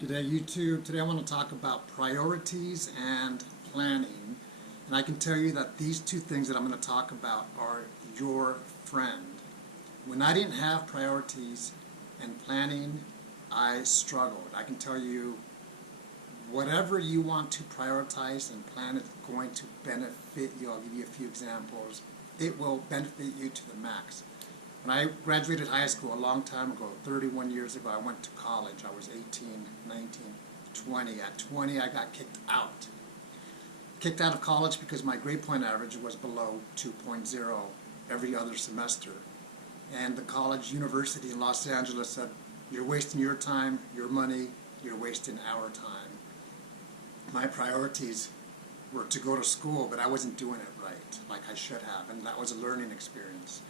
G'day YouTube. Today I want to talk about priorities and planning. And I can tell you that these two things that I'm going to talk about are your friend. When I didn't have priorities and planning, I struggled. I can tell you whatever you want to prioritize and plan is going to benefit you. I'll give you a few examples. It will benefit you to the max. When I graduated high school a long time ago, 31 years ago, I went to college. I was 18, 19, 20. At 20, I got kicked out. Kicked out of college because my grade point average was below 2.0 every other semester. And the college university in Los Angeles said, you're wasting your time, your money, you're wasting our time. My priorities were to go to school, but I wasn't doing it right, like I should have, and that was a learning experience.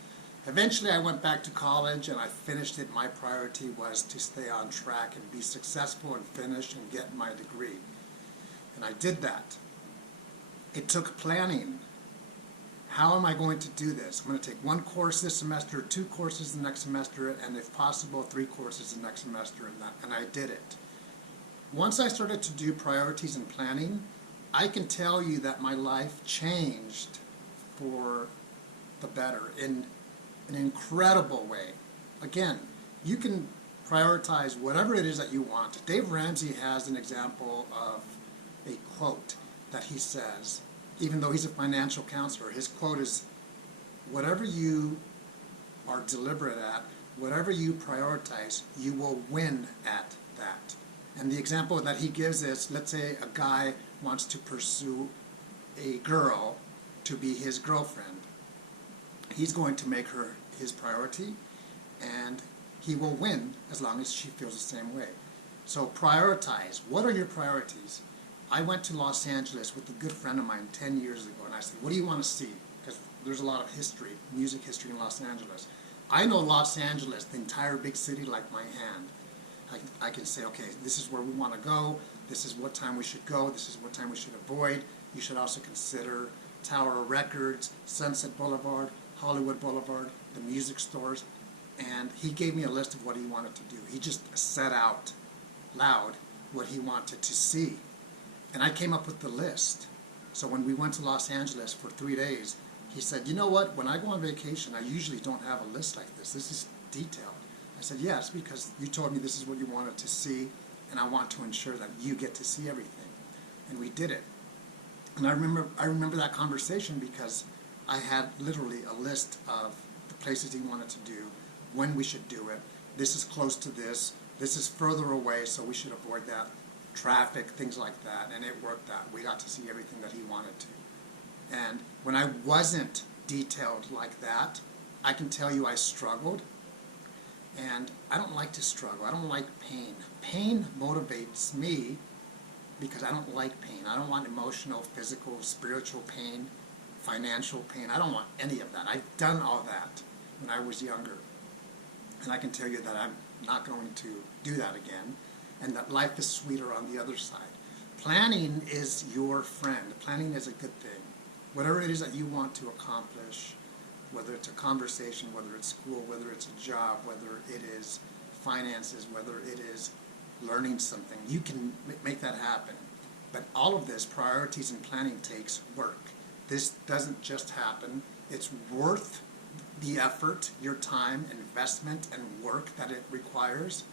Eventually I went back to college and I finished it. My priority was to stay on track and be successful and finish and get my degree. And I did that. It took planning. How am I going to do this? I'm going to take one course this semester, 2 courses the next semester, and if possible 3 courses the next semester, and I did it. Once I started to do priorities and planning, I can tell you that my life changed for the better in an incredible way. Again, you can prioritize whatever it is that you want. Dave Ramsey has an example of a quote that he says, even though he's a financial counselor, his quote is, whatever you are deliberate at, whatever you prioritize, you will win at that. And the example that he gives is, let's say a guy wants to pursue a girl to be his girlfriend. He's going to make her his priority, and he will win as long as she feels the same way. So prioritize. What are your priorities? I went to Los Angeles with a good friend of mine 10 years ago, and I said, what do you want to see? Because there's a lot of history, music history in Los Angeles. I know Los Angeles, the entire big city, like my hand. I can say, okay, this is where we want to go, this is what time we should go, this is what time we should avoid. You should also consider Tower Records, Sunset Boulevard, Hollywood Boulevard, the music stores, and he gave me a list of what he wanted to do. He just said out loud what he wanted to see, and I came up with the list. So when we went to Los Angeles for 3 days, he said, you know what, when I go on vacation, I usually don't have a list like this. This is detailed. I said, yes, because you told me this is what you wanted to see, and I want to ensure that you get to see everything. And we did it. And I remember that conversation because I had literally a list of the places he wanted to do, when we should do it. This is close to this. This is further away, so we should avoid that. Traffic, things like that. And it worked out. We got to see everything that he wanted to. And when I wasn't detailed like that, I can tell you I struggled. And I don't like to struggle. I don't like pain. Pain motivates me because I don't like pain. I don't want emotional, physical, spiritual pain, financial pain. I don't want any of that. I've done all that when I was younger. And I can tell you that I'm not going to do that again, and that life is sweeter on the other side. Planning is your friend. Planning is a good thing. Whatever it is that you want to accomplish, whether it's a conversation, whether it's school, whether it's a job, whether it is finances, whether it is learning something, you can make that happen. But all of this, priorities and planning, takes work. This doesn't just happen. It's worth the effort, your time, investment, and work that it requires.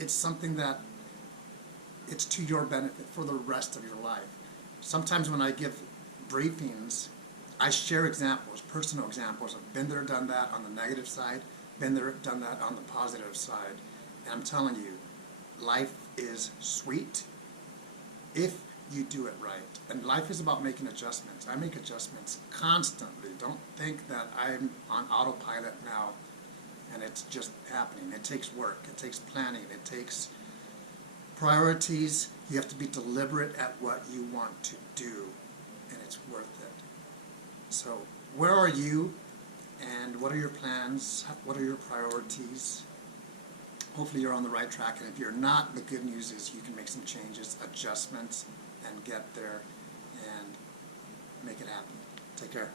It's something that it's to your benefit for the rest of your life. Sometimes when I give briefings, I share examples, personal examples. I've been there, done that on the negative side, been there, done that on the positive side. And I'm telling you, life is sweet if you do it right. And life is about making adjustments. I make adjustments constantly. Don't think that I'm on autopilot now and it's just happening. It takes work. It takes planning. It takes priorities. You have to be deliberate at what you want to do, and it's worth it. So where are you, and what are your plans? What are your priorities? Hopefully you're on the right track, and if you're not, the good news is you can make some changes, adjustments, and get there and make it happen. Take care.